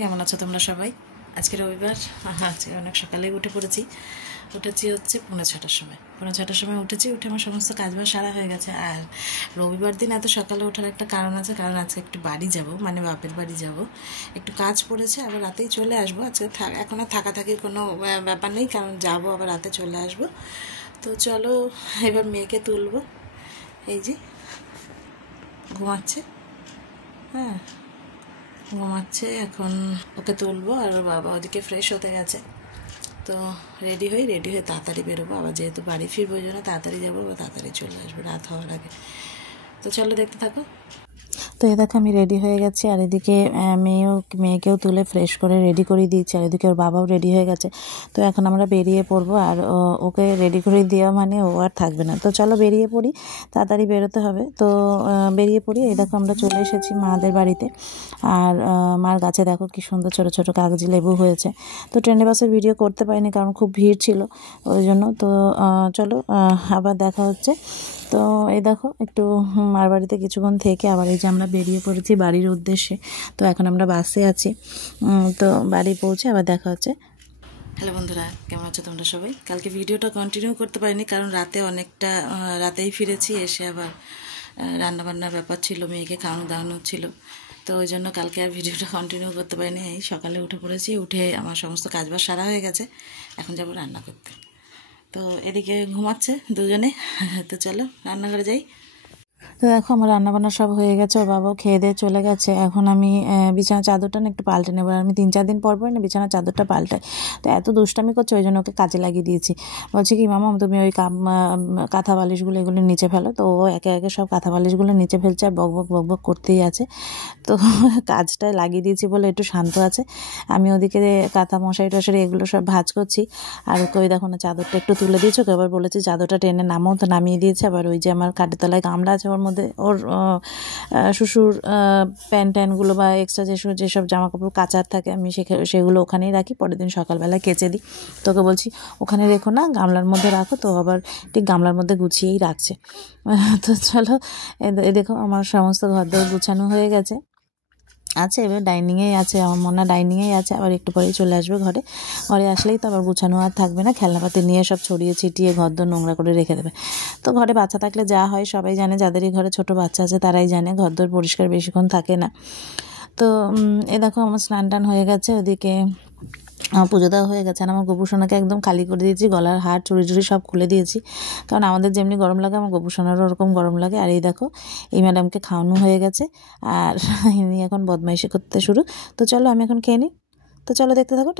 কেমন আছো তোমরা সবাই? আজকে রবিবার, আজকে অনেক সকালে উঠেছি হচ্ছে 6:45-টার সময়। 6:45-টার সময় উঠে আমার সমস্ত কাজবাজ সারা হয়ে গেছে। আর রবিবার দিন এত সকালে ওঠার একটা কারণ আছে, কারণ আজকে একটু বাড়ি যাব, মানে বাপের বাড়ি যাব, একটু কাজ পড়েছে, আবার রাতেই চলে আসবো। আজকে এখন আর থাকাথাকির কোনো ব্যাপার নেই, কারণ যাবো আবার রাতে চলে আসবো। তো চলো এবার মেয়েকে তুলবো। এই যে ঘুমাচ্ছে, হ্যাঁ ঘুমাচ্ছে, এখন ওকে তুলবো। আর বাবা ওদিকে ফ্রেশ হতে গেছে, তো রেডি হয়ে তাড়াতাড়ি বেরোবো। আবার যেহেতু বাড়ি ফিরবো, ওই জন্য তাড়াতাড়ি যাবো বা তাড়াতাড়ি চলে আসবো রাত হওয়ার আগে। তো চলো দেখতে থাকো। তো এ দেখো আমি রেডি হয়ে গেছি, আর এদিকে মেয়েকেও তুলে ফ্রেশ করে রেডি করে দিয়েছি, আর এদিকে ওর বাবাও রেডি হয়ে গেছে। তো এখন আমরা বেরিয়ে পড়বো, আর ওকে রেডি করে দেওয়া মানে ও আর থাকবে না। তো চলো বেরিয়ে পড়ি, তাড়াতাড়ি বেরোতে হবে। তো বেরিয়ে পড়ি। এই দেখো আমরা চলে এসেছি মাদের বাড়িতে, আর মার গাছে দেখো কি সুন্দর ছোটো ছোটো কাগজি লেবু হয়েছে। তো ট্রেনে বাসের ভিডিও করতে পারিনি, কারণ খুব ভিড় ছিল ওই জন্য। তো চলো আবার দেখা হচ্ছে। তো এই দেখো একটু মার বাড়িতে কিছুক্ষণ থেকে আবার এই যে আমরা বেরিয়ে পড়েছি বাড়ির উদ্দেশ্যে। তো এখন আমরা বাসে আছি, তো বাড়ি পৌঁছে আবার দেখা হচ্ছে। হ্যালো বন্ধুরা, কেমন আছো তোমরা সবাই? কালকে ভিডিওটা কন্টিনিউ করতে পারিনি, কারণ রাতেই ফিরেছি। এসে আবার রান্নাবান্নার ব্যাপার ছিল, মেয়েকে খাওয়ানো দাওয়ানো ছিল, তো ওই জন্য কালকে আর ভিডিওটা কন্টিনিউ করতে পারিনি। এই সকালে উঠে পড়েছি, উঠে আমার সমস্ত কাজবাজ সারা হয়ে গেছে, এখন যাবো রান্না করতে। তো এদিকে ঘুমাচ্ছে দুজনে, তো চলো রান্নাঘরে যাই। তো দেখো আমার রান্নাবান্না সব হয়ে গেছে, ওর বাবাও খেয়ে দিয়ে চলে গেছে। এখন আমি বিছানার চাদরটা না একটু পাল্টে নেবো। আমি 3-4 দিন পর না বিছানার চাদরটা পাল্টাই। তো এত দুষ্টামি করছে, ওই জন্য ওকে কাজে লাগিয়ে দিয়েছি। বলছে কি মামা তুমি ওই কাঁথা বালিশগুলো এগুলো নিচে ফেলো। তো ও একে একে সব কাঁথা বালিশগুলো নিচে ফেলছে, আর বক করতেই আছে। তো কাজটা লাগিয়ে দিয়েছি বলে একটু শান্ত আছে। আমি ওদিকে কাঁথা মশারি টশারি এগুলো সব ভাঁজ করছি, আর ওকে ওই দেখো না চাদরটা একটু তুলে দিয়েছে। ওকে আবার বলেছি চাদরটা টেনে নামাও, তো নামিয়ে দিয়েছে। আবার ওই যে আমার খাটের তলায় গামলা আছে, ওর মধ্যে ওর শ্বশুর প্যান্টগুলো বা এক্সট্রা যেসব জামা কাপড় কাচার থাকে আমি সেগুলো ওখানেই রাখি, পরের দিন সকালবেলা কেচে দিই। তোকে বলছি ওখানে রেখো না, গামলার মধ্যে রাখো। তো আবার ঠিক গামলার মধ্যে গুছিয়েই রাখছে। তো চলো দেখো আমার সমস্ত ঘরদোর গুছানো হয়ে গেছে, এবার ডাইনিংয়েই আছে, আমার মনে হয় ডাইনিংয়েই আছে। আবার একটু পরেই চলে আসবে ঘরে আসলেই তো আবার গুছানো আর থাকবে না, খেলনাপাতি নিয়ে সব ছড়িয়ে ছিটিয়ে ঘরদোর নোংরা করে রেখে দেবে। তো ঘরে বাচ্চা থাকলে যা হয় সবাই জানে, যাদেরই ঘরে ছোট বাচ্চা আছে তারাই জানে, ঘরদোর পরিষ্কার বেশিক্ষণ থাকে না। তো এ দেখো আমার স্নান টান হয়ে গেছে, ওদিকে আমার পুজো দেওয়া হয়ে গেছে। আর আমার গোপুসোনাকে একদম খালি করে দিয়েছি, গলার হার চুড়ি সব খুলে দিয়েছি, কারণ আমাদের যেমনি গরম লাগে আমার গোপুসোনারও ওরকম গরম লাগে। আর এই দেখো এই ম্যাডামকে খাওয়ানো হয়ে গেছে, আর ইনি এখন বদমাইশি করতে শুরু। তো চলো আমি এখন খেয়ে নিই, তো চলো দেখতে থাকো।